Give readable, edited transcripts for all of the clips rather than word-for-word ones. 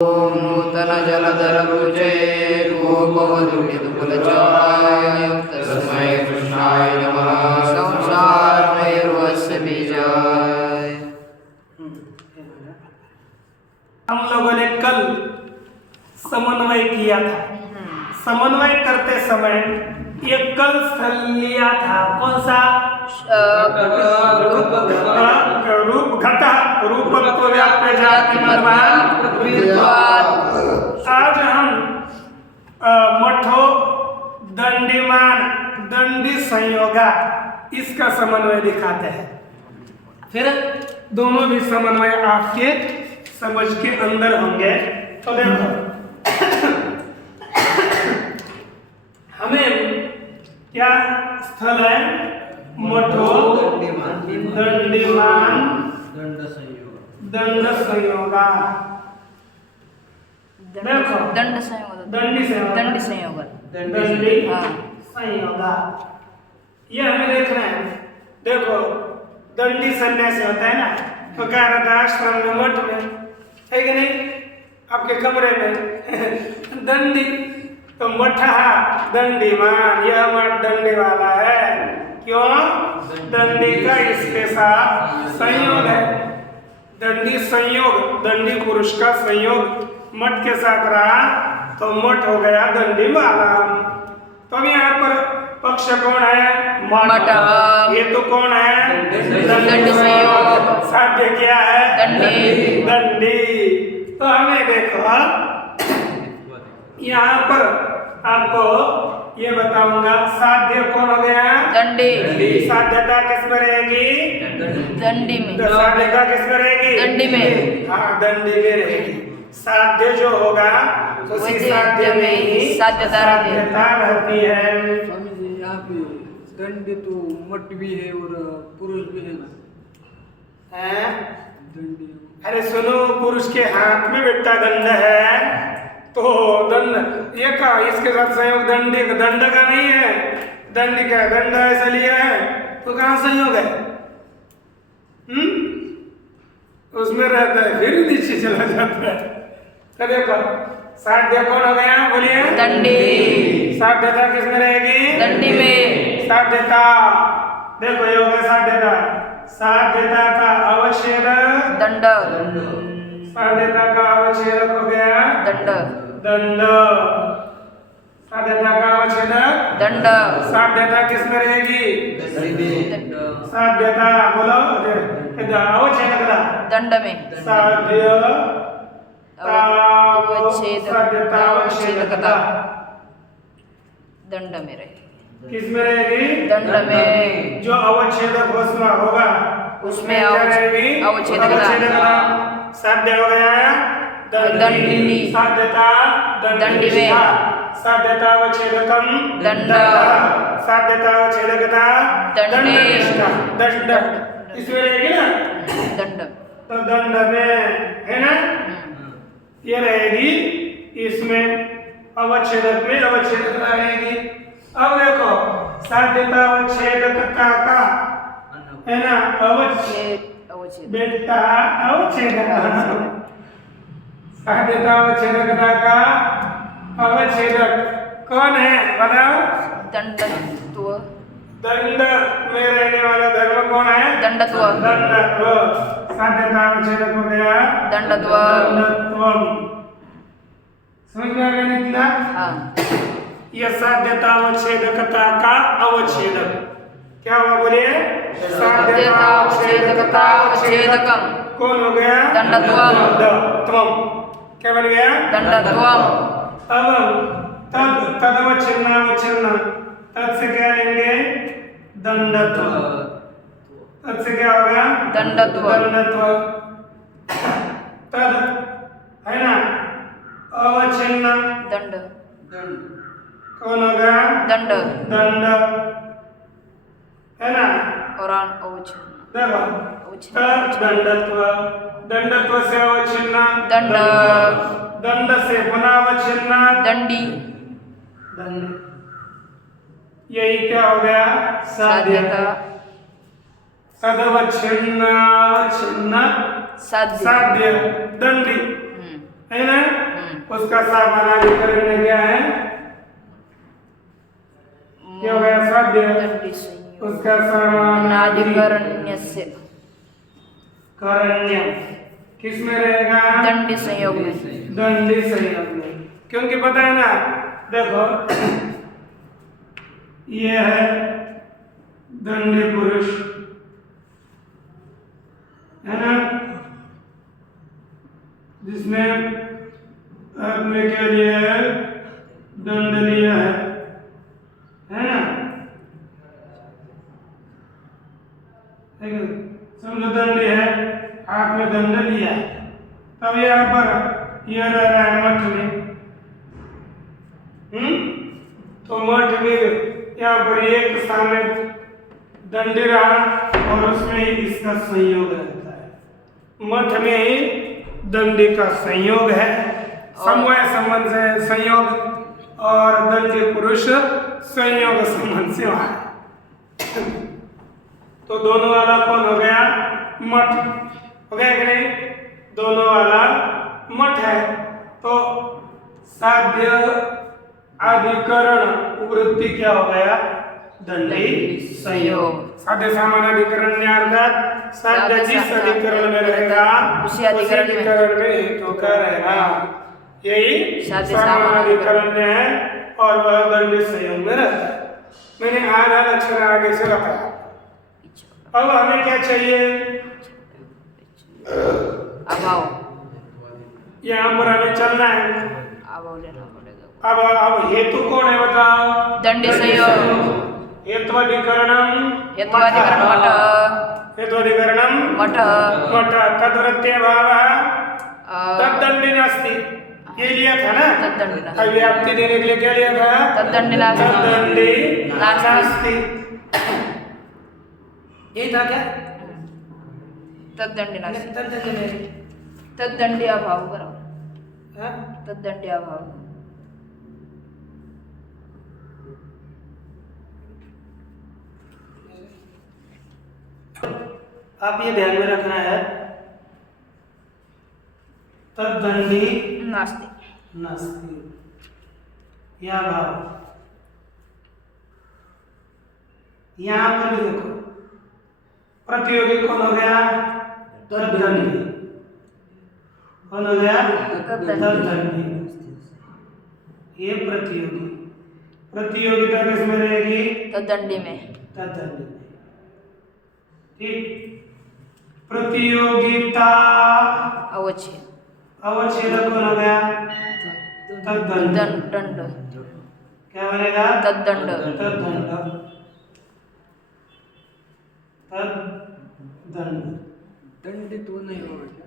ओम नूतन जलधररुचे गोपवधूलितकुलचाय तस्मै कृष्णाय नमः संसारमयर्वस्य बीजाय। हम लोगों ने कल समन्वय किया था। समन्वय करते समय ये कल स्थल लिया था कौन सा? रूप घटा रूपत्व व्याप्य जाति मर्मान। आज हम मठो दंडीमान दंडी संयोगा इसका समन्वय दिखाते हैं। फिर दोनों भी समन्वय आपके समझ के अंदर होंगे। तो देखो हमें क्या स्थल है? मठो दंडीमान दंड संयोगा। देखो दंड संयोग दंडी संयोग दंड संयोग दंडी संयोगा ये हमें देखना है। देखो दंडी सन्यासी होता है ना, तो क्या रहता है आश्रम में मठ में, है कि नहीं? आपके कमरे में दंडी, तो मठा दंडीमान, यह मठ दंडी वाला है। क्यों? दंडी का इसके साथ संयोग है। दंडी संयोग, दंडी पुरुष का संयोग मठ के साथ रहा तो मठ हो गया दंडी वाला। तो अब यहाँ पर पक्ष कौन है? मठ। ये तो कौन है? दंडी संयोग। साध्य क्या है? दंडी। दंडी। तो हमें देखो यहाँ पर आपको ये बताऊंगा साध्य कौन हो गया? दंडी। साध्यता किस में रहेगी? दंडी में। तो साध्यता किस में रहेगी? दंडी में। हाँ दंडी में रहेगी। साध्य जो होगा तो उसी साध्य में ही साध्यता रहती है। स्वामी जी यहाँ पे दंड तो मठ भी है और पुरुष भी है ना? दंडी। अरे सुनो, पुरुष के हाथ में बेटा दंड है तो दंड ये का इसके साथ संयोग दंडी दंड का नहीं है। दंडी का दंड ऐसा लिया है तो कहाँ संयोग है? उसमें रहता है फिर नीचे चला जाता है। तो देखो साध्य कौन हो गया? बोलिए दंडी। साध्यता किसमें रहेगी? दंडी में। साध्यता देखो ये हो गया साध्यता। साध्यता का अवच्छेद दंड। साध्यता का अवच्छेदक हो गया दंड। दंड। साध्यता का अवच्छेदक दंड। साध्यता किसमें रहेगी? साध्यता बोलो अवच्छेदक दंड में। साध्य साध्यता अवच्छेदकता दंड में रहेगी। किसमें रहेगी? दंड में। जो अवच्छेदक वस्तु होगा उसमें अवच्छेदकता। साध्य हो गया दंडी। साध्यता दंडी में। साध्यता अवच्छेदकम दंड। साध्यता अवच्छेदकता दंडनिष्ठा। दंड इसमें रहेगी ना दंड। तो दंड में है ना ये रहेगी। इसमें अवच्छेदक में अवच्छेदकता रहेगी। अब देखो साध्यता अवच्छेदकता का है ना अवच्छेद बेटा अवच्छेदक। साध्यता अवच्छेदकता का अवच्छेदक कौन है बताओ? दंडत्व। दंड में रहने वाला धर्म कौन है? दंडत्व। दंडत्व। साध्यता अवच्छेदक हो गया दंडत्व। दंडत्व। समझ में आ गया निकला? हाँ। यह साध्यता अवच्छेदकता का अवच्छेदक क्या हुआ? बोलिए साध्यता अवच्छेदकता अवच्छेदकम कौन हो गया? दंडत्वम। दंडत्वम क्या बन गया? दंडत्वम। अब तद तदवच्छिन्न अवच्छिन्न तद से क्या लेंगे? दंडत्व। तद से क्या होगा? दंडत्व। दंडत्व। तद है ना अवच्छिन्न दंड कौन होगा? दंड। दंड है ना। और अवच्छिन्न देखो दंडत्व। दंडत्व से अवच्छिन्न दंड। दंड से पुनः अवच्छिन्न दंडी। दंड। यही क्या हो गया? साध्यता। सदवच्छिन्न अवच्छिन्न साध्य। साध्य दंडी है ना। उसका समानाधिकरण में क्या है? क्या हो गया? साध्य। दंडी संयोग उसका समानाधिकरण अनाधिकरण्यस्य करण्य किस में रहेगा? दंडी संयोग में। दंडी संयोग में। क्योंकि पता है ना, देखो ये है दंडी पुरुष, है ना, जिसमें आपने क्या लिया है? दंड लिया है ना? समझो दंडी है, आपने दंड लिया, तब यहाँ पर यह रह रहा है मठ में, तो मठ में यहाँ पर एक स्थान में दंडी रहा और उसमें ही इसका संयोग रहता है। मठ में ही दंडी का संयोग है, समवाय संबंध से संयोग, और दंडी पुरुष संयोग संबंध से वहां है। तो दोनों वाला कौन हो गया? मठ हो गया कि नहीं? दोनों वाला मठ है। तो साध्य अधिकरण वृत्ति क्या हो गया? दंडी संयोग। साध्य समानाधिकरण में अर्थात साध्य जिस अधिकरण में रहेगा उसी अधिकरण में हेतु का रहेगा, यही साध्य समानाधिकरण में है और वह दंडी संयोग में रहता है। मैंने आधा लक्षण आगे से बताया। अब हमें क्या चाहिए? अभाव। यहाँ पर हमें चलना है। अभाव लेना पड़ेगा। अब हेतु कौन है बताओ? दंडी संयोग। हेत्वाधिकरणम हेत्वाधिकरण मठ। हेत्वाधिकरणम मठ। मठ तद्वृत्ते भावः तद्दंडी नास्ति, ये लिया था ना? तद्दंडी नास्ति। अब व्याप्ति देने के लिए क्या लिया था? तद्दंडी नास्ति। तद्दंडी नास्ति। यही था क्या? तद्दंडी नास्ति। तद्दंडी तद्दंडी अभाव करो। हाँ? तद्दंडी अभाव। आप ये ध्यान में रखना है, तद्दंडी नास्ति। नास्ति, यह भाव। यहाँ पर भी देखो, प्रतियोगी कौन हो गया? तद्दंडी। कौन हो गया? तद्दंडी। ये प्रतियोगी, प्रतियोगिता किसमें रहेगी? तद्दंडी में। तद्दंडी में। ठीक। प्रतियोगिता अवच्छेद। अवच्छेद कौन हो गया? तद्दंड। दंड। क्या बनेगा? तद्दंड। तद्दंड। तद्दंड। दंडित वो नहीं होगा क्या?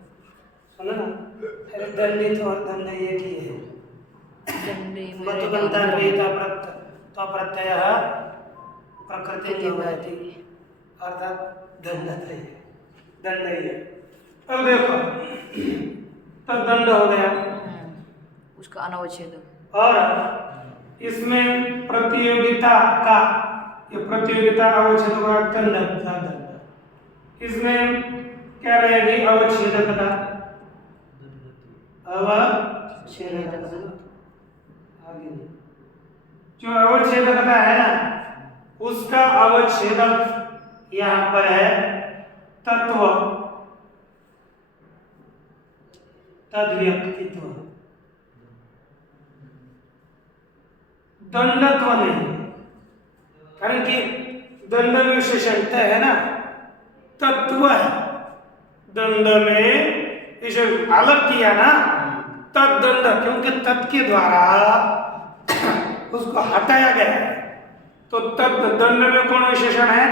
सुनो ना, अरे दंडित और दंड एक ही है। दंडी में मत बनता है तो प्रत्यय प्रकृति की होती, अर्थात दंड है, दंड ही है। अब देखो, तद्दंड हो गया, उसका अनवच्छेद। और इसमें प्रतियोगिता का, ये प्रतियोगिता अवच्छेद होगा दंड। इसमें क्या रहेगी? अवच्छेदकता। अवच्छेदकता आगे जो अवच्छेदकता है ना, उसका अवच्छेदक यहाँ पर है तत्व, तद्व्यक्तित्व, दंडत्व नहीं। कारण कि दंड विशेषण है ना, तत्व है। दंड में इसे अलग किया ना, तद्दंड, क्योंकि तत् के द्वारा उसको हटाया गया है, तो तत् दंड में कौन विशेषण है?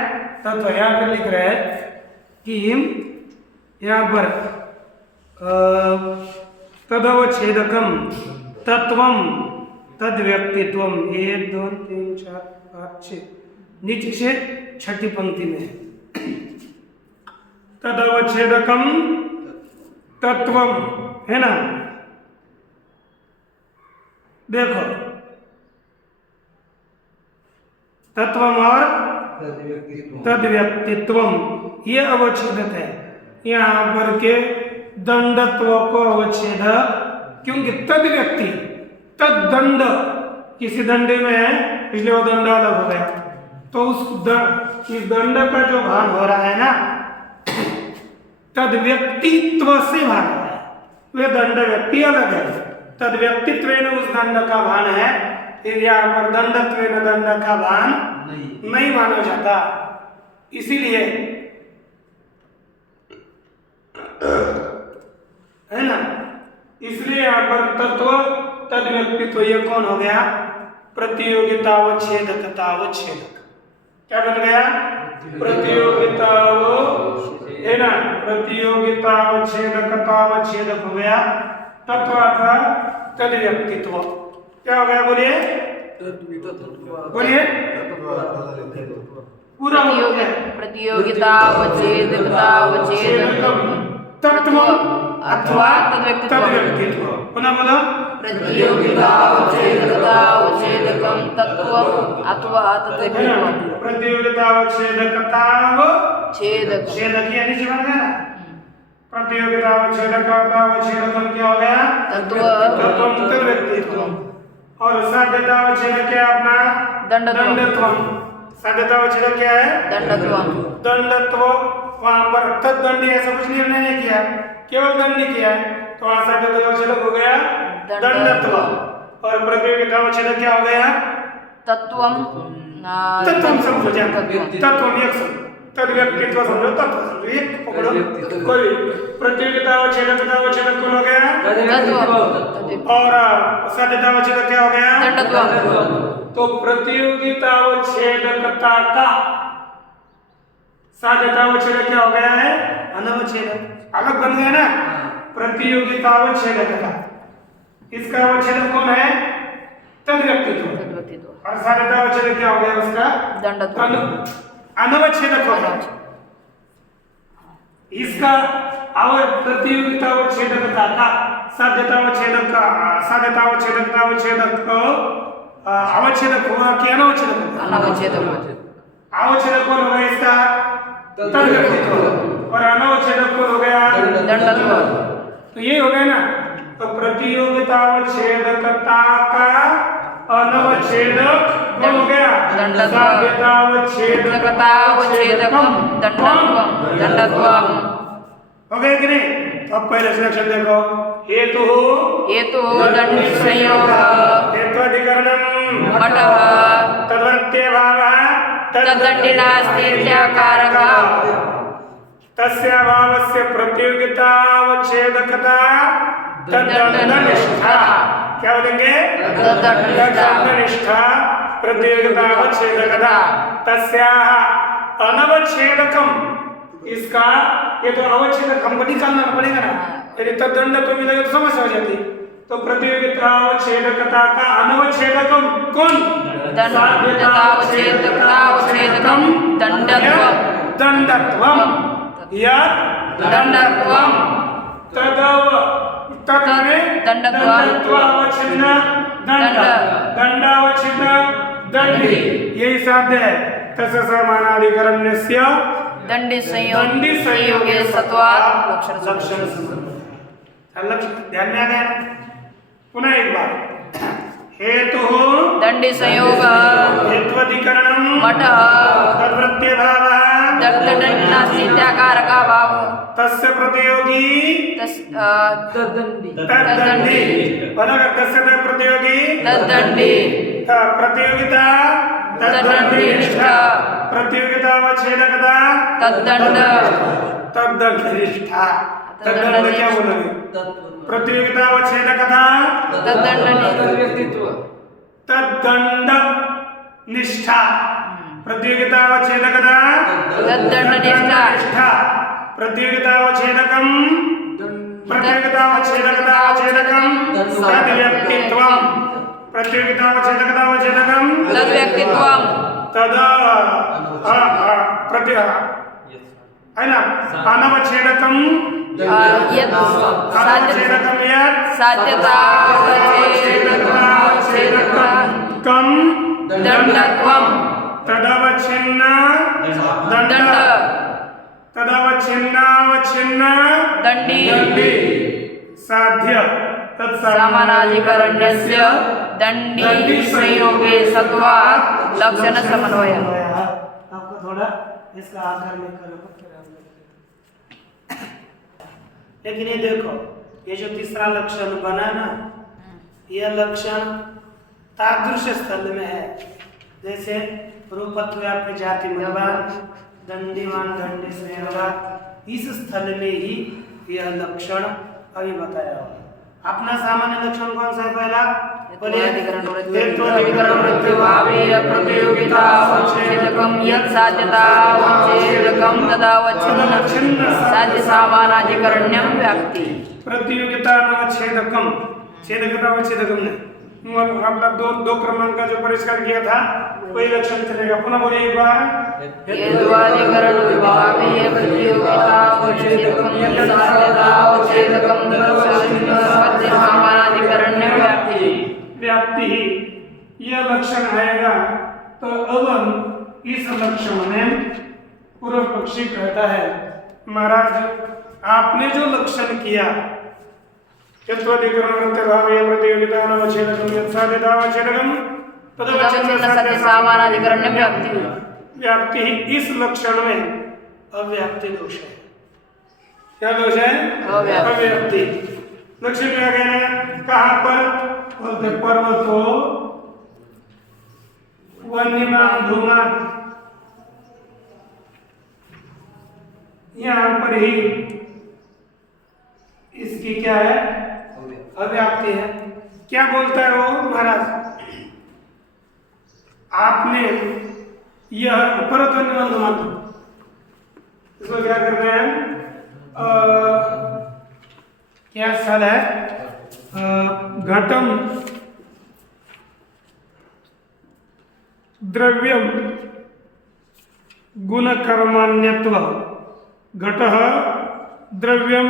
तत्व। यहाँ पर लिख रहे हैं कि यहाँ पर तदवच्छेदकम तत्वम तद्व्यक्तित्वम, 1 2 3 4 5 6 नीचे से छठी पंक्ति में तदवच्छेदकम तत्वम, है ना? देखो, तत्वम और तद्व्यक्तित्वम ये अवच्छेदक है। यहाँ पर के दंडत्व को अवच्छेदक क्योंकि तद व्यक्ति तद दंड किसी दंड में है, इसलिए वो दंड अलग हो गया। तो इस दंड का जो भान हो रहा है ना, तद व्यक्तित्व से भान हो रहा है। वे दंड व्यक्ति अलग है, तद व्यक्तित्व उस दंड का भान है। फिर यहाँ पर दंडत्व दंड का भान नहीं माना जाता। इसीलिए है ना, इसलिए यहाँ पर तत्व तद व्यक्तित्व ये कौन हो गया? प्रतियोगितावच्छेदकतावच्छेदक। क्या बन गया? प्रतियोगिताव है ना, प्रतियोगितावच्छेदकतावच्छेदक हो गया। तत्व था तद व्यक्तित्व। क्या हो गया? बोलिए बोलिए पूरा प्रतियोगितावच्छेदकतावच्छेदकम तत्व अथवा तद्व्यक्तित्व। पुनः बोलो। प्रतियोगितावच्छेदकतावच्छेदकम तत्वम अथवा तद्व्यक्तित्वम। प्रतियोगितावच्छेदकतावच्छेदक छेदक यानी बन गया ना। प्रतियोगितावच्छेदकतावच्छेदकम क्या हो गया? तत्वम तद्व्यक्तित्वम। और साध्यतावच्छेदक क्या अपना? दंडत्वम। साध्यतावच्छेदक क्या है? दंडत्व। वहां पर तददंडी ऐसा कुछ निर्णय नहीं किया, केवल दंडी किया है, तो वहां साध्यतावच्छेदक हो गया दंडत्व। और प्रतियोगितावच्छेदक क्या हो गया? तत्वम समझो, तत्वम एक समझो, तद व्यक्तित्व समझो, तत्व समझो, एक पकड़ो कोई। प्रतियोगितावच्छेदकतावच्छेदक कौन हो गया? और साध्यतावच्छेदक क्या हो गया? तो प्रतियोगितावच्छेदकता का साध्यतावच्छेदक क्या हो गया है? अनवच्छेदक। अलग बन गया ना। प्रतियोगितावच्छेदकता, इसका अवच्छेदक कौन है? तद व्यक्तित्व। और साध्यतावच्छेदक क्या हो गया उसका? अनवच्छेदक हो गया। इसका प्रतियोगितावच्छेदकता का साध्यतावच्छेदकतावच्छेदक अवच्छेदक हुआ कि अनवच्छेदक हुआ? अवच्छेदक कौन हो गया इसका? तद व्यक्तित्व। और अनवच्छेदक कौन हो गया? दंडत्व। तो ये हो गया ना। तो प्रतियोगितावच्छेदकता का अनवच्छेदक कौन हो गया? साध्यतावच्छेदकतावच्छेदकम दंडत्वम। हो गया कि नहीं? तो अब पहले सिलेक्शन देखो। हेतु दंड संयोग हेत्वाधिकरणम मठः तद्वर्त्यभावः तद्दंडिनास्तीत्याकारकः तस्याभावस्य प्रतियोगितावच्छेदकता तद्दंडनिष्ठा। क्या बोलेंगे? तद्दंडनिष्ठा प्रतियोगितावच्छेदकता तस्याः अनवच्छेदकम। इसका ये तो अवच्छेदक हमको निकालना पड़ेगा ना, यदि तद्दंड तो मिलेगा तो समस्या हो जाती। तो प्रतियोगितावच्छेदकता का अनवच्छेदकम कौन? साध्यतावच्छेदकतावच्छेदकम दंडत्वम। दंडत्वम दंडत्वावच्छिन्न दंडावच्छिन्न दंडी। यही साध्य है। तस्य समानाधिकरण्यस्य दंडी संयोगे सत्वात् लक्षण संबंध। ध्यान में आ गया? पुनः एक बार। हेतु दंडी संयोग हेत्वाधिकरणम मठः तद्वृत्त्यभावः तद्दंडिनास्तीत्याकारकः भाव तस्य प्रतियोगी तद्दंडी बराबर। तस्य प्रतियोगी तद्दंडी प्रतियोगिता तद्दंडनिष्ठा प्रतियोगितावच्छेदकता तद्दंडनिष्ठा। तद्दंड क्या बोलोगे? प्रतियोगितावच्छेदकता तद्दंडनिष्ठा प्रतियोगितावच्छेदकता तद्दंडनिष्ठा प्रतियोगितावच्छेदकम प्रतियोगितावच्छेदकतावच्छेदकम तद्व्यक्तित्वम प्रतियोगितावच्छेदकतावच्छेदकम तद्व्यक्तित्वम है ना। अनवच्छेदकम अनवच्छेदकम यत् साध्यतावच्छेदकम दंडत्वम तदवच्छिन्न तदवच्छिन्नावच्छिन्न दंडी साध्य समानाधिकरण्यस्य दंडी संयोगे सत्वात् लक्षण समन्वय। आपको थोड़ा इसका आकार में करो। लेकिन ये देखो, ये जो तीसरा लक्षण बना ना, यह लक्षण तादृश स्थल में है जैसे रूपत्व व्याप्य जाति मधवान दंडीमान दंडी संयोगा, इस स्थल में ही यह लक्षण अभी बताया होगा। अपना सामान्य लक्षण कौन सा है? पहला प्रतियोगिता अवच्छेदकम यत् साध्यता अवच्छेदकम तदा अवच्छिन्न साध्य समानाधिकरण्यम व्याप्ति। प्रतियोगिता अवच्छेदकम, छेदकता अवच्छेदकम ने अपना दो क्रमांक का जो परिष्कार किया था वही लक्षण चलेगा। पुनः बोलिए एक बार। हेतुवादिकरण विभागीय प्रतियोगिता अवच्छेदकम यत् साध्यता अवच्छेदकम तदा अवच्छिन्न साध्य समानाधिकरण्यम व्याप्ति। व्याप्ति यह लक्षण आएगा तो अब इस लक्षण में पूर्व पक्षी कहता है, महाराज आपने जो लक्षण किया यत्वधिकरण प्रतियोगिता अवच्छेदकम यत् साध्यता अवच्छेदकम तदवच्छिन्न साध्य समानाधिकरण्यम व्याप्ति। व्याप्ति, इस लक्षण में अव्याप्ति दोष है। क्या दोष है? अव्याप्ति। लक्षण क्या कहना, कहाँ पर? बोलते पर्वतो वन्यमान धूमान, यहाँ पर ही इसकी क्या है? अव्याप्ति है। क्या बोलता है वो महाराज? आपने यह पर्वत वन्यमान धूमान, इसको क्या कर रहे हैं? क्या स्थल है? घटम द्रव्यम गुणकर्माण्यत्व, घटः द्रव्यम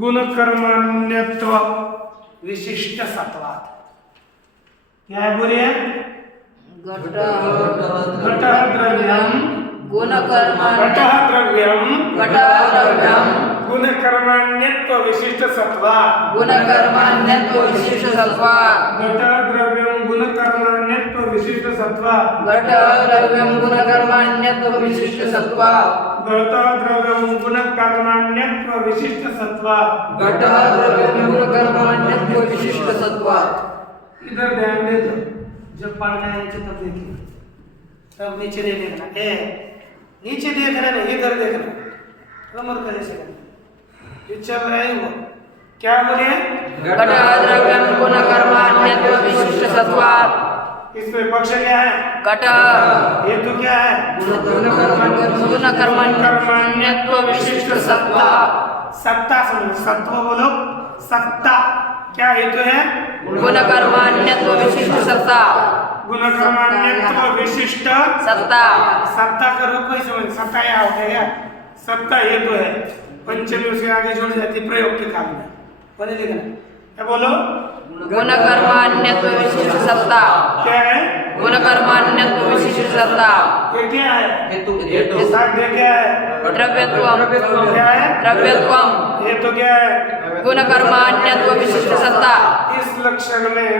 गुणकर्माण्यत्व विशिष्ट सत्वात्। क्या है बोलिए? घटः द्रव्यम गुणकर्माण्यत्व विशिष्ट सत्वात्। गुणकर्माण्यत्व विशिष्ट सत्वात्। घटः द्रव्यम गुणकर्माण्यत्व विशिष्ट सत्वात्। घटः द्रव्यम गुणकर्माण्यत्व विशिष्ट सत्वात्। घटः द्रव्यम गुणकर्माण्यत्व विशिष्ट सत्वात्। घटः द्रव्यम गुणकर्माण्यत्व विशिष्ट सत्वात्। इधर ध्यान दे दो, जब पढ़ना है नीचे तब देखिए, तब नीचे नहीं देखना। नीचे देखना नहीं, इधर देखना। कमर का जैसे ये चल रहा है वो क्या बोले? घटः द्रव्यम गुणकर्माण्यत्व विशिष्ट सत्वात्। इसमें पक्ष क्या है? घटः। हेतु क्या है? गुणकर्माण्यत्व विशिष्ट सत्ता। सत्ता समझो, सत्व बोलो, सत्ता। क्या हेतु है? गुणकर्माण्यत्व विशिष्ट सत्ता। गुणकर्माण्यत्व विशिष्ट सत्ता। सत्ता का रूप कोई समझ, सत्ता यहाँ हो गया। सत्ता हेतु है, पंचमी उसके आगे जुड़ जाती प्रयोग के काल में। बोले लिखना, क्या बोलो? गुणकर्माण्यत्व विशिष्ट सत्ता। क्या है? गुणकर्माण्यत्व विशिष्ट सत्ता। ये क्या है? हेतु। साध्य क्या है? द्रव्यत्वम। क्या है? द्रव्यत्वम। हेतु क्या है? गुणकर्माण्यत्व विशिष्ट सत्ता। इस लक्षण में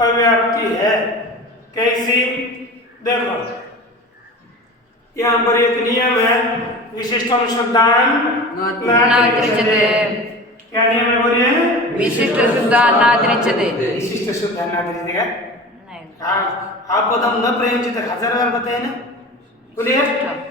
अव्याप्ति है। कैसी? देखो, यहाँ पर एक नियम है, विशिष्टम शुद्धान नातिरिच्यते। क्या नियम है बोलिए? विशिष्ट शुद्धान नातिरिच्यते। विशिष्ट शुद्धान नातिरिच्यते। आपदम न प्रयोजित 1000 बार बताए ना, बोलिए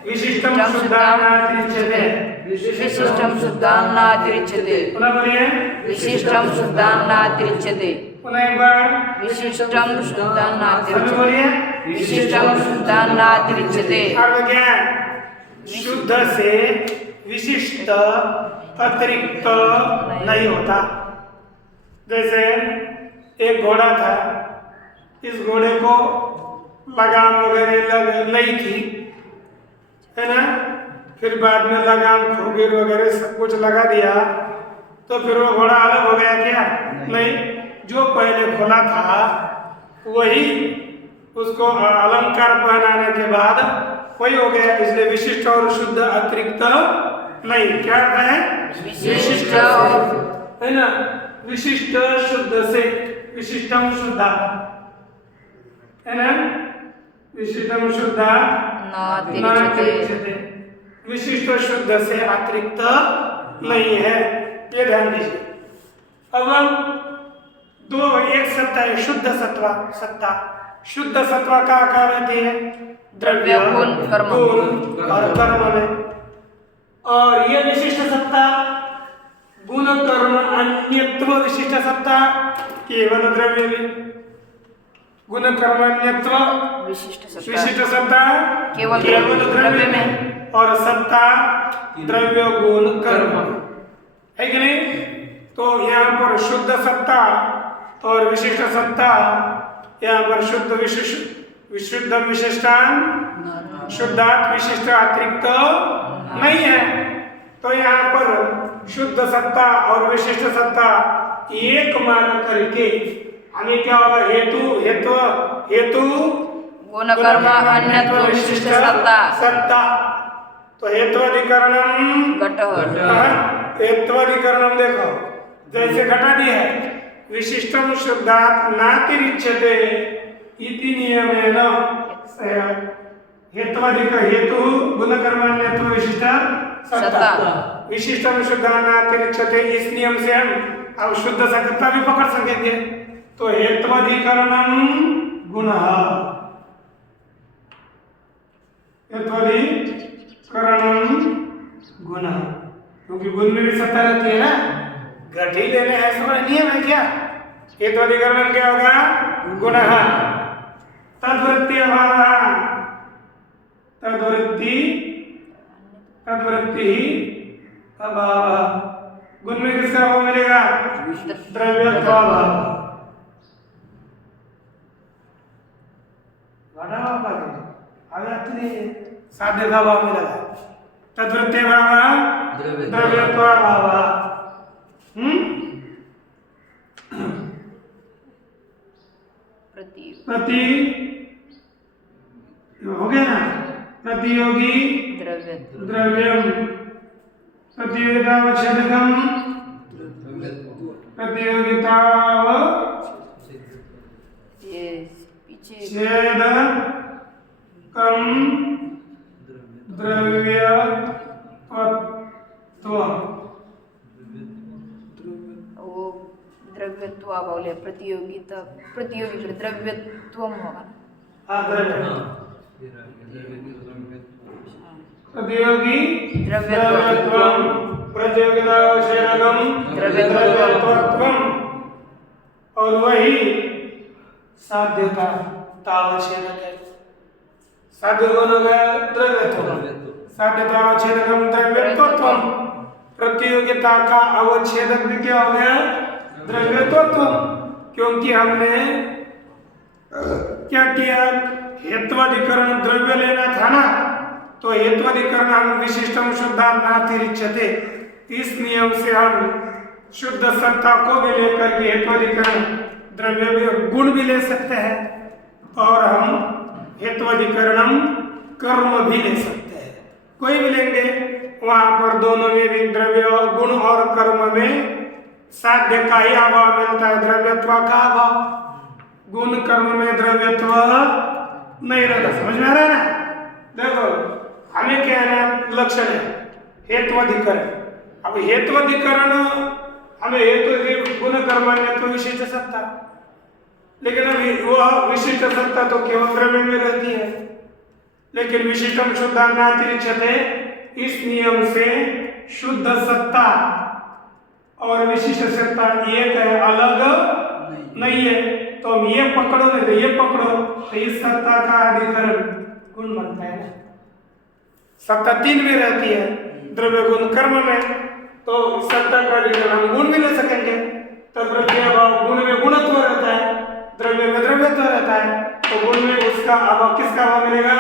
विशिष्टम शुद्धान नातिरिच्यते। विशिष्टम शुद्धान नातिरिच्यते। पुनः बोलिए विशिष्टम शुद्धान नातिरिच्यते। पुनः एक बार विशिष्टम शुद्धान नातिरिच्यते। बोलिए विशिष्टम शुद्धान नातिरिच्यते। अर्थ क्या है? शुद्ध से विशिष्ट अतिरिक्त नहीं होता। जैसे एक घोड़ा था, इस घोड़े को लगाम वगैरह नहीं थी, है ना, फिर बाद में लगाम खोगिर वगैरह सब कुछ लगा दिया, तो फिर वो घोड़ा अलग हो गया क्या? नहीं, जो पहले खोला था वही उसको अलंकार पहनाने के बाद वही हो गया। इसलिए विशिष्ट और शुद्ध अतिरिक्त नहीं। क्या है? विशिष्ट है ना। विशिष्ट शुद्ध से विशिष्टम शुद्धा है ना, विशिष्टम शुद्धा नातिरिच्यते, विशिष्ट शुद्ध से अतिरिक्त नहीं है, ये ध्यान दीजिए। अब हम दो, एक सत्ता है शुद्ध सत्वा, सत्ता शुद्ध सत्वा का आकार रहती है द्रव्य गुण, कर्म। गुण और कर्म में, और ये विशिष्ट सत्ता गुण कर्म अन्यत्व विशिष्ट सत्ता केवल द्रव्य में, गुण कर्म अन्यत्व विशिष्ट विशिष्ट सत्ता सत्ता केवल द्रव्य में, और सत्ता द्रव्य गुण कर्म है कि नहीं। तो यहाँ पर शुद्ध सत्ता और विशिष्ट सत्ता, यहाँ पर शुद्ध विशुद्ध विशिष्टान शुद्धात् विशिष्ट अतिरिक्त नहीं है। तो यहाँ पर शुद्ध सत्ता और विशिष्ट सत्ता एक मान करके हमें क्या होगा, हेतु गुण कर्म अन्यत्व विशिष्ट सत्ता सत्ता। तो हेत्वाधिकरणम घटः, हेत्वाधिकरणम देखो जैसे घटा दिया है, विशिष्टम शुद्धात् नातिरिच्यते इति नियमेन हेतु गुणकर्मान्यत्व विशिष्ट सत्ता, विशिष्टम शुद्धात् नातिरिच्यते, इस नियम से हम अब शुद्ध सत्ता भी पकड़ सकेंगे। तो हेत्वाधिकरणम गुणः, हेत्वाधिकरणम गुणः, क्योंकि गुण में भी सत्ता रहती है ना, घट ही लेने ऐसा बड़ा नियम है क्या। हेत्वाधिकरणम क्या होगा, गुणः तद्वृत्ति अभावः, तद्वृत्ति अभावः, गुण में किसका अभाव मिलेगा, द्रव्यत्वाभाव। साध्य का भाव मिलेगा, तद्वृत्ति भाव द्रव्यत्वाभाव। प्रति हो गया ना, प्रतियोगी द्रव्यम, प्रतियोगितावच्छेदकम, प्रतियोगिताव छेदकम द्रव्यत्व, वो द्रव्यत्व अभाव प्रतियोगिता, प्रतियोगी द्रव्यत्व होगा। प्रतियोगी द्रव्यत्वम, प्रतियोगितावच्छेदकम द्रव्यत्वम, और वही साध्यता तावच्छेदक है। साध्य गुण हो गया द्रव्यत्व, साध्यतावच्छेदकम द्रव्यत्वम, प्रतियोगिता का अवच्छेदक भी क्या हो गया, द्रव्यत्व। क्योंकि हमने क्या किया, हेत्वाधिकरण द्रव्य लेना था ना, तो हेत्वाधिकरण हम विशिष्टम शुद्धात् नातिरिच्यते, इस नियम से हम शुद्ध सत्ता को भी लेकर के हेत्वाधिकरण द्रव्य भी गुण भी ले सकते हैं, और हम हेत्वाधिकरणम कर्म भी ले सकते हैं, कोई भी लेंगे। वहां पर दोनों में भी द्रव्य गुण और कर्म में साध्य का ही अभाव मिलता है, द्रव्यत्व का अभाव, गुण कर्म में द्रव्यत्व नहीं रहता। समझ में आ रहा है ना। देखो हमें क्या है ना, लक्षण है हेत्वाधिकरण। अब हेत्वाधिकरण हमें हेतु गुण कर्मान्यत्व विशिष्ट सत्ता, लेकिन अभी वह विशिष्ट सत्ता तो केवल द्रव्य में रहती है, लेकिन विशिष्टम शुद्धात् नातिरिच्यते, इस नियम से शुद्ध सत्ता और विशिष्ट सत्ता एक है, अलग नहीं है। तो हम ये पकड़ो नहीं तो ये पकड़ो, तो इस सत्ता का अधिकरण गुण बनता है ना। सत्ता तीन में रहती है, द्रव्य गुण कर्म में, तो सत्ता का अधिकरण हम गुण भी ले सकेंगे। तो द्रव्य अभाव गुण में गुणत्व रहता है, द्रव्य में द्रव्यत्व रहता है, तो गुण में उसका अभाव किसका अभाव मिलेगा,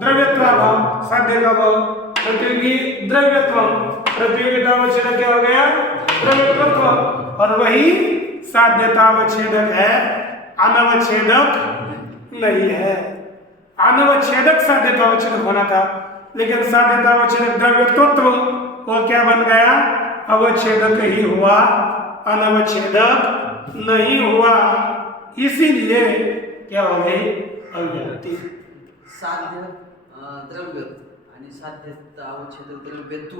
द्रव्यत्व अभाव, साध्य का अभाव, प्रतियोगी द्रव्यत्व, प्रतियोगितावच्छेदक क्या हो गया, द्रव्यत्व, और वही साध्यतावच्छेदक है, अनवच्छेदक नहीं है। अनवच्छेदक साध्यतावच्छेदक होना था, लेकिन साध्यतावच्छेदक द्रव्यत्व वो क्या बन गया, अवच्छेदक ही हुआ अनवच्छेदक नहीं हुआ, इसीलिए क्या हो गई अव्याप्ति। साध्य द्रव्य आणि साध्यता अवच्छेदक द्रव्यत्व।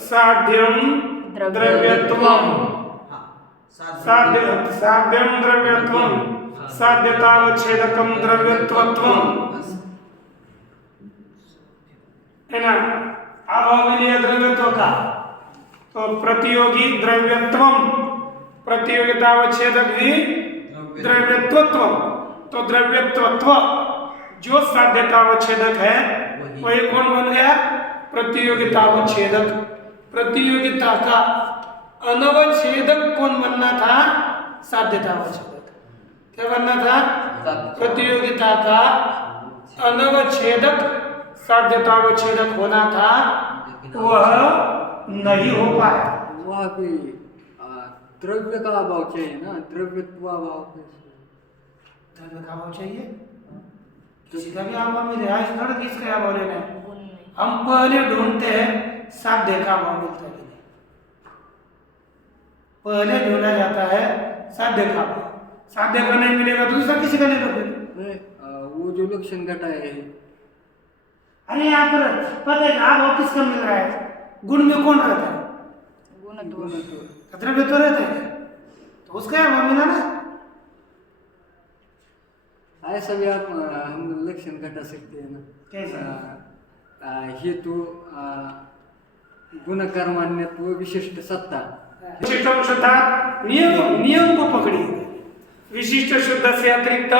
साध्यम द्रव्यत्वम, साध्यम द्रव्यत्वम, साध्यतावच्छेदकम द्रव्यत्वत्वम, है ना। अभाव में लिया द्रव्यत्व का, तो प्रतियोगी द्रव्यत्वम, प्रतियोगितावच्छेदक भी द्रव्यत्वत्व। तो द्रव्यत्वत्व जो साध्यतावच्छेदक है वही कौन बन गया? प्रतियोगितावच्छेदक। प्रतियोगिता का अनवच्छेदक कौन बनना था? साध्यतावच्छेदक। क्या बनना था? प्रतियोगिता का अनवच्छेदक साध्यतावच्छेदक होना था, वह नहीं हो पाया। वहाँ पे द्रव्य का अभाव चाहिए ना, द्रव्यत्व अभाव कैसे? द्रव्य का अभाव चाहिए, किसी का भी अभाव में रिहाइश थोड़ा किसका अभाव लेना है। हम पहले ढूंढते हैं साध्य का अभाव मिलता है कि नहीं, पहले ढूंढा जाता है साध्य का अभाव। साध्य का नहीं मिलेगा तो दूसरा किसी का ले लो फिर। वो जो लक्षण घटा है, अरे यहाँ पर पता है अभाव किसका मिल रहा है? गुण में कौन रहता है? द्रव्य तो रहता है, तो उसका अभाव मिला ना। ऐसा भी आप हम लक्षण घटा सकते हैं ना। कैसा? हेतु गुणकर्मान्यत्व विशिष्ट सत्ता। विशिष्ट शुद्धता नियम को पकड़िए, विशिष्ट शुद्ध से अतिरिक्त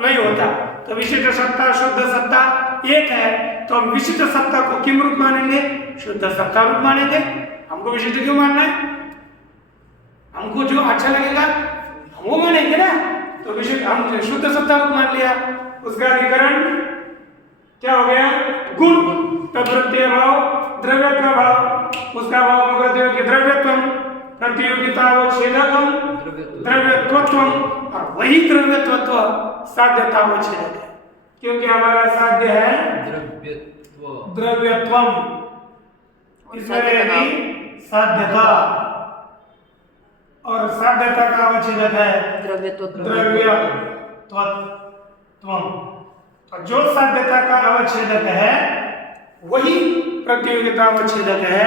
नहीं होता। तो विशिष्ट सत्ता शुद्ध सत्ता एक है, तो हम विशिष्ट सत्ता को किम रूप मानेंगे? शुद्ध सत्ता रूप मानेंगे। हमको विशिष्ट क्यों मानना है? हमको जो अच्छा लगेगा हम वो मानेंगे ना। तो विशिष्ट हम शुद्ध सत्ता रूप मान लिया, उसका अधिकरण क्या हो गया? गुण। तद्वृत्तीय भाव द्रव्य का भाव, उसका भाव प्रतियोगी द्रव्यत्वम, प्रतियोगितावच्छेदकम द्रव्यत्वत्वम, और वही द्रव्यत्वत्व साध्यतावच्छेदक है, क्योंकि हमारा साध्य है द्रव्यत्वम, इसमें रहेगी साध्यता, और साध्यता का अवच्छेदक है द्रव्यत्वत्वम। और जो साध्यता का अवच्छेदक है वही प्रतियोगिता अवच्छेदक है।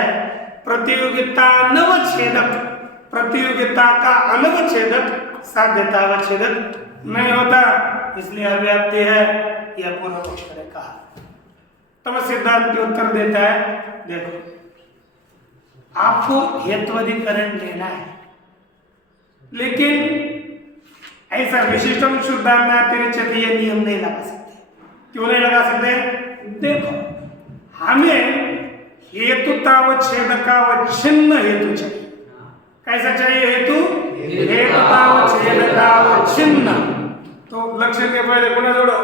प्रतियोगिता नवच्छेदक, प्रतियोगिता का अनवच्छेदक साध्यता अवच्छेदक नहीं होता, इसलिए अव्याप्ति है। यह पूर्व पक्ष ने कहा। तब सिद्धांत उत्तर देता है, देखो आपको हेत्वाधिकरण लेना है, लेकिन ऐसा विशिष्टम शुद्धांतिरिच्यते ये नियम नहीं लगा सकते। क्यों नहीं लगा सकते? देखो हमें हेतुतावच्छेदकावच्छिन्न हेतु चाहिए। कैसा चाहिए हेतु? हेतुतावच्छेदकावच्छिन्न। तो लक्षण के पहले पुनः जोड़ो,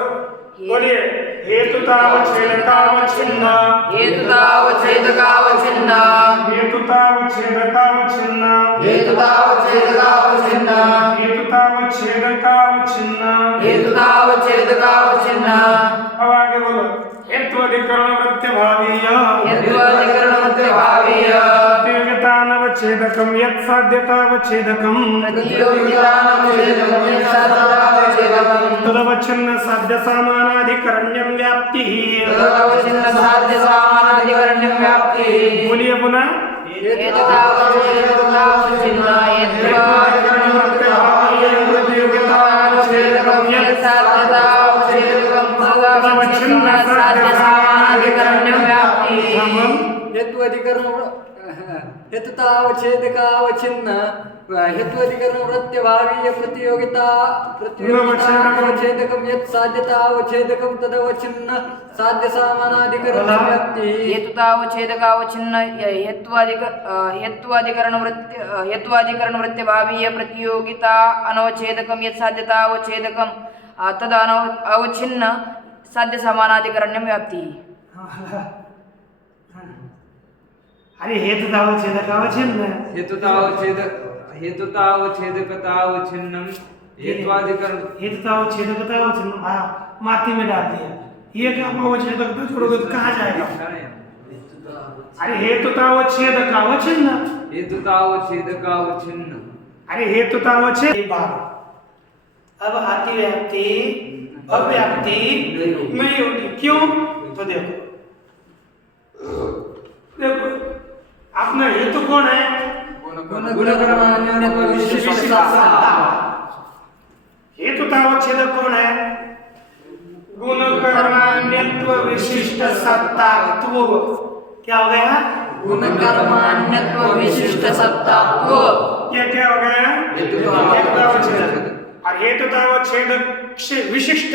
बोलिए हेतुतावच्छेदकावच्छिन्न, हेतुतावच्छेदकावच्छिन्न, हेतुतावच्छेदकावच्छिन्न, हेतुतावच्छेदकावच्छिन्न, हेतुतावच्छेदकावच्छिन्न, हेतुतावच्छेदकावच्छिन्न। अब आगे बोलो, हेत्वाधिकरण प्रत्यभावीय, हेत्वाधिकरण प्रत्यभावीय, प्रतियोगितानवच्छेदकम यत् साध्यतावच्छेदकम, प्रतियोगितानवच्छेदकम यत् साध्यतावच्छेदकम, तदवच्छिन्न साध्य सामानाधिकरण्यं व्याप्तिः, तदवच्छिन्न साध्य सामानाधिकरण्यं व्याप्तिः। बोलिए पुनः, हेतुतावच्छेदकावच्छिन्न, हेत्वाधिकरण प्रत्यभावीय, प्रतियोगितानवच्छेदकम यत् साध्यतावच्छेदकम, तदवच्छिन्न साध्य सामानाधिकरण्यं व्याप्तिः। हेत्वाधिकरण हेतुतावच्छेदकावच्छिन्न, हेत्वाधिकरण प्रत्यभावीय, प्रतियोगितावच्छेदकम यत् साध्यतावच्छेदकम, तदवच्छिन्न साध्य सामानाधिकरण व्याप्तिः। हेतुतावच्छेदकावच्छिन्न, हेत्वाधिकरण प्रत्यभावीय, प्रतियोगिता अनवच्छेदकम यत् साध्यतावच्छेदकम, तद अवच्छिन्न साध्य समानाधिकरण्यं व्याप्तिः। अरे हेतुतावच्छेदकावच्छिन्न, हेतुतावच्छेदकतावच्छिन्नम हेत्वाधिकरण हेतुतावच्छेदकतावच्छिन्न, हाँ माथी में डाल दिया। ये क्या अवच्छेदकता छोड़ोगे तो कहाँ जाएगा? अरे हेतुतावच्छेदकावच्छिन्न हेतुतावच्छेदकावच्छिन्न अरे हेतुतावच्छेद बात। अब अतिव्याप्ति अव्याप्ति नहीं होगी। क्यों? तो देखो अपना हेतु कौन है? गुणकर्मान्यत्व विशिष्ट सत्ता। हेतुतावच्छेदक कौन है? गुणकर्मान्यत्व विशिष्ट सत्तात्व। क्या हो गया? गुणकर्मान्यत्व विशिष्ट सत्तात्व। ये क्या हो गया? हेतुतावच्छेदक। और हेतुतावच्छेदक से विशिष्ट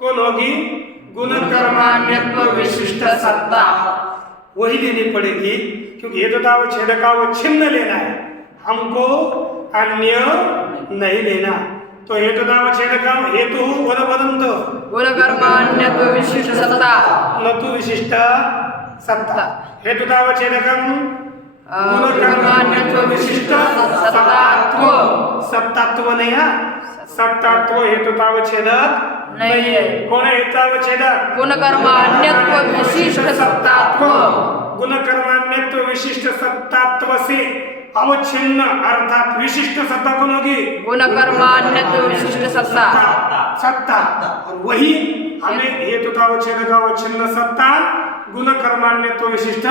कौन होगी? गुणकर्मान्यत्व विशिष्ट सत्ता। वही लेनी पड़ेगी क्योंकि हेतुतावच्छेदकावच्छिन्न लेना है हमको, अन्य नहीं लेना। तो हेतुतावच्छेदकम हेतु वदंत गुणकर्मान्यत्व विशिष्ट सत्ता न तु विशिष्ट सत्ता। हेतुतावच्छेदकम गुणकर्मान्यत्व विशिष्ट सत्तात्व। सत्तात्व नहीं है, सत्तात्व हेतुतावच्छेदक नहीं है। कौन है हेतुतावच्छेदक? गुणकर्मान्यत्व विशिष्ट सत्तात्व। गुणकर्मान्यत्व विशिष्ट सत्तात्व से अवच्छिन्न अर्थात विशिष्ट सत्ता कौन होगी? गुणकर्मान्यत्व विशिष्ट सत्ता। सत्ता। और वही हमें हेतुतावच्छेदकावच्छिन्न सत्ता गुणकर्मान्यत्व विशिष्ट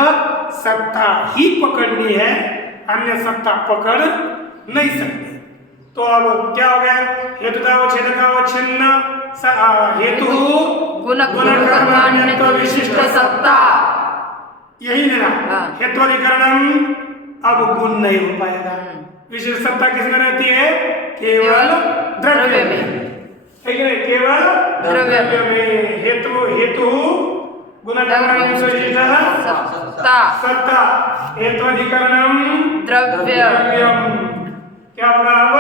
सत्ता ही पकड़नी है, अन्य सत्ता पकड़ नहीं सकते। तो अब क्या हो गया? हेतुतावच्छेदकावच्छिन्न हेतु गुणकर्मान्यत्व विशिष्ट सत्ता। यही लेना। हेत्वाधिकरणम अब गुण नहीं हो पाएगा। विशिष्ट सत्ता किसमें रहती है? केवल द्रव्य में। ठीक है, केवल द्रव्य में। हेतु गुणकर्मान्यत्व विशिष्ट सत्ता। हेत्वाधिकरणम द्रव्यम। क्या होगा अब?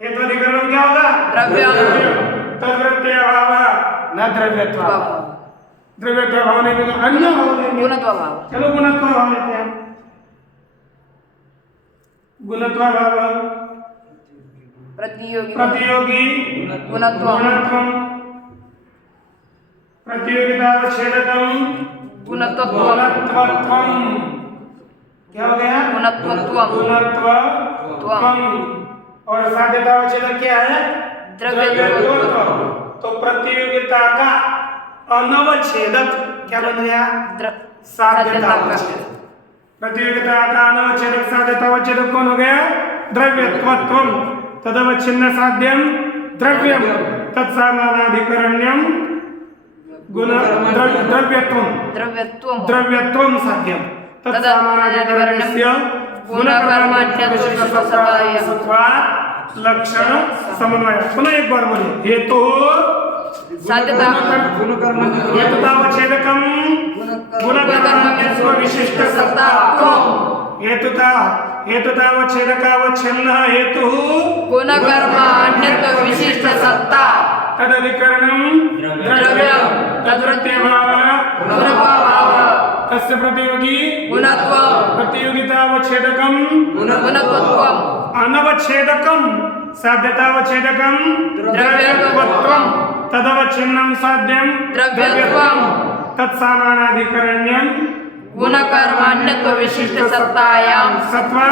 हेत्वाधिकरणम क्या होगा? द्रव्यम। तद्व्यत्यभाव न द्रव्यत्वाभाव। द्रव्यत्वाभाव नहीं तो अन्य भाव लेंगे। गुणत्वभाव। चलो गुणत्वभाव लेते हैं। गुणत्वभाव प्रतियोगी गुणत्वम प्रतियोगितावच्छेदकम गुणत्वत्वम। क्या हो गया? गुणत्वत्वम। और साध्यतावच्छेदक क्या है? द्रव्यत्व। तो प्रतियोगिता का अनवच्छेदक क्या बन गया? साध्यतावच्छेदक। प्रतियोगिता का अनवच्छेदक साध्यतावच्छेदक कौन हो गया? द्रव्यत्वत्वम। तदवच्छिन्न साध्यम द्रव्यम तत्सामानाधिकरण्यम द्रव्यत्वम साध्यम तत्सामानाधिकरण्यस्य गुणकर्मान्यत्वविशिष्टसत्तात्वात् लक्षण समन्वय। पुनः एक बार बोलिए। हेतु हेतुतावच्छेदकम गुणकर्मान्यत्व विशिष्ट सत्तात्वम्। हेतुतावच्छेदकावच्छिन्न हेतु गुणकर्मान्यत्व विशिष्ट सत्ता। तदधिकरणम द्रव्यम तद्व्यत्यभावः गुणत्वभाव। तस्य प्रतियोगी गुणत्वम। प्रतियोगितावच्छेदकम गुणत्वत्वम। अनवच्छेदकम साध्यतावच्छेदकम द्रव्यत्वत्वम तदवच्छिन्नं साध्यं द्रव्यत्वम। तत्सामानाधिकरण्यं गुणकर्मान्यत्व विशिष्ट सत्तायां सत्वा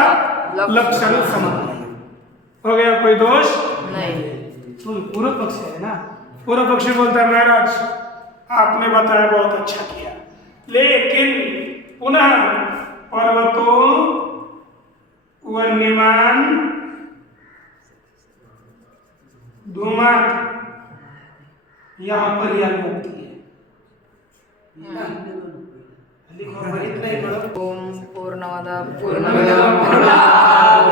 लक्षण समन्वय। हो गया कोई दोष नहीं। तो पूर्व पक्ष है ना। पूर्व पक्षी बोलता है महाराज आपने बताया बहुत अच्छा किया, लेकिन पुनः पर्वतों वन्यमान धूमात यहाँ पर यह मुक्ति है। ओम पूर्णमद पूर्णमिदं पूर्णात्